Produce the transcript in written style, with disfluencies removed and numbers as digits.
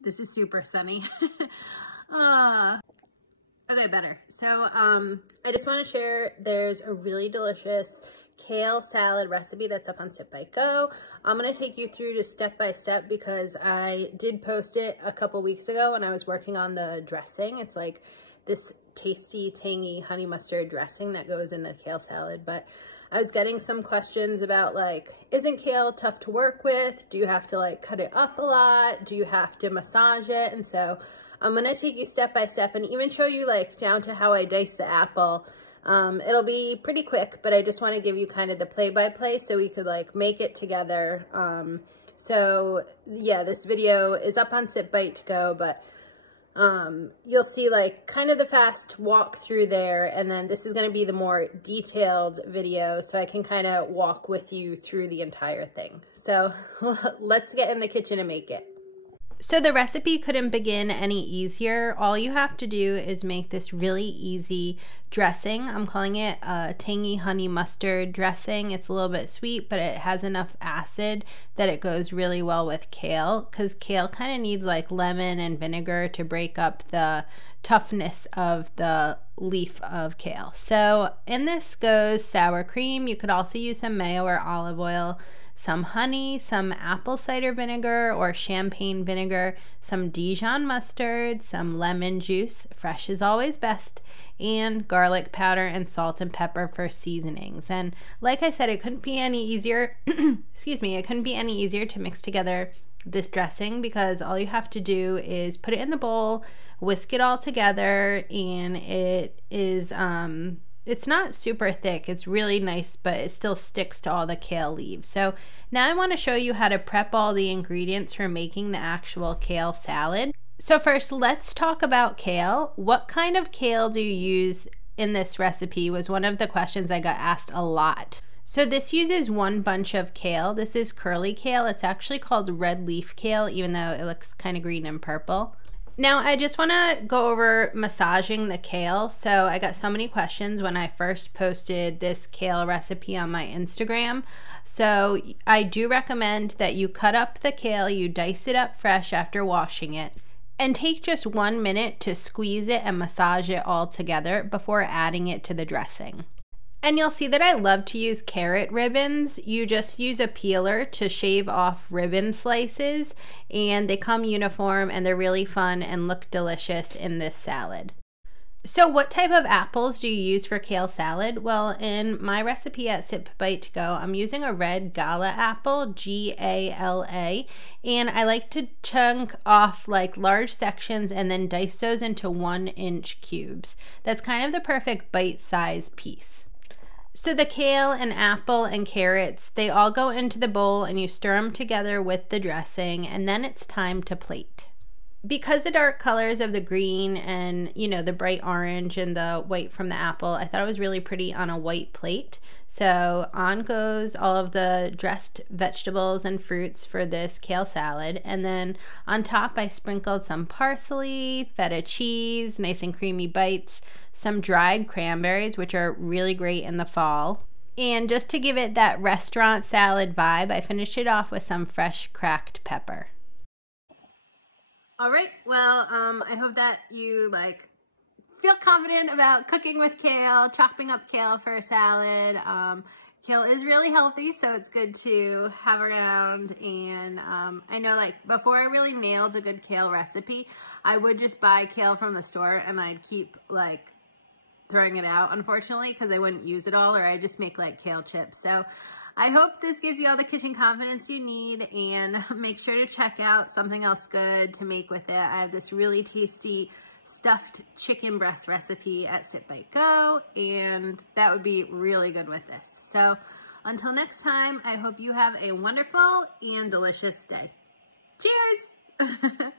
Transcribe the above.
This is super sunny. Okay, better. So I just want to share, there's a really delicious kale salad recipe that's up on Sit Bite Go. I'm going to take you through just step by step because I did post it a couple weeks ago when I was working on the dressing. It's like this tasty, tangy honey mustard dressing that goes in the kale salad. But I was getting some questions about like, isn't kale tough to work with? Do you have to like cut it up a lot? Do you have to massage it? And so I'm gonna take you step by step and even show you like down to how I dice the apple. It'll be pretty quick, but I just want to give you kind of the play-by-play so we could like make it together. So yeah, this video is up on Sit Bite Go, but you'll see like kind of the fast walk through there, and then this is going to be the more detailed video so I can kind of walk with you through the entire thing. So let's get in the kitchen and make it. So the recipe couldn't begin any easier. All you have to do is make this really easy dressing. I'm calling it a tangy honey mustard dressing. It's a little bit sweet, but it has enough acid that it goes really well with kale, because kale kind of needs like lemon and vinegar to break up the toughness of the leaf of kale. So in this goes sour cream. You could also use some mayo or olive oil, some honey, some apple cider vinegar or champagne vinegar, some Dijon mustard, some lemon juice, fresh is always best, and garlic powder and salt and pepper for seasonings. And like I said, it couldn't be any easier, excuse me, it couldn't be any easier to mix together this dressing, because all you have to do is put it in the bowl, whisk it all together, and it is it's not super thick. It's really nice, but it still sticks to all the kale leaves. So now I want to show you how to prep all the ingredients for making the actual kale salad. So first, let's talk about kale. What kind of kale do you use in this recipe was one of the questions I got asked a lot. So this uses one bunch of kale. This is curly kale. It's actually called red leaf kale, even though it looks kind of green and purple. Now, I just want to go over massaging the kale. So I got so many questions when I first posted this kale recipe on my Instagram. So I do recommend that you cut up the kale, you dice it up fresh after washing it, and take just 1 minute to squeeze it and massage it all together before adding it to the dressing. And you'll see that I love to use carrot ribbons. You just use a peeler to shave off ribbon slices, and they come uniform and they're really fun and look delicious in this salad. So what type of apples do you use for kale salad? Well, in my recipe at Sit Bite Go, I'm using a red Gala apple, G-A-L-A, and I like to chunk off like large sections and then dice those into 1-inch cubes. That's kind of the perfect bite-sized piece. So the kale and apple and carrots, they all go into the bowl and you stir them together with the dressing, and then it's time to plate. Because the dark colors of the green and, you know, the bright orange and the white from the apple, I thought it was really pretty on a white plate. So on goes all of the dressed vegetables and fruits for this kale salad. And then on top I sprinkled some parsley, feta cheese, nice and creamy bites, some dried cranberries, which are really great in the fall. And just to give it that restaurant salad vibe, I finished it off with some fresh cracked pepper. All right, well, I hope that you like feel confident about cooking with kale, chopping up kale for a salad. Kale is really healthy, so it's good to have around. And I know like before I really nailed a good kale recipe, I would just buy kale from the store and I'd keep like throwing it out, unfortunately, because I wouldn't use it all, or I just make like kale chips. So I hope this gives you all the kitchen confidence you need, and make sure to check out something else good to make with it. I have this really tasty stuffed chicken breast recipe at Sit Bite Go, and that would be really good with this. So until next time, I hope you have a wonderful and delicious day. Cheers!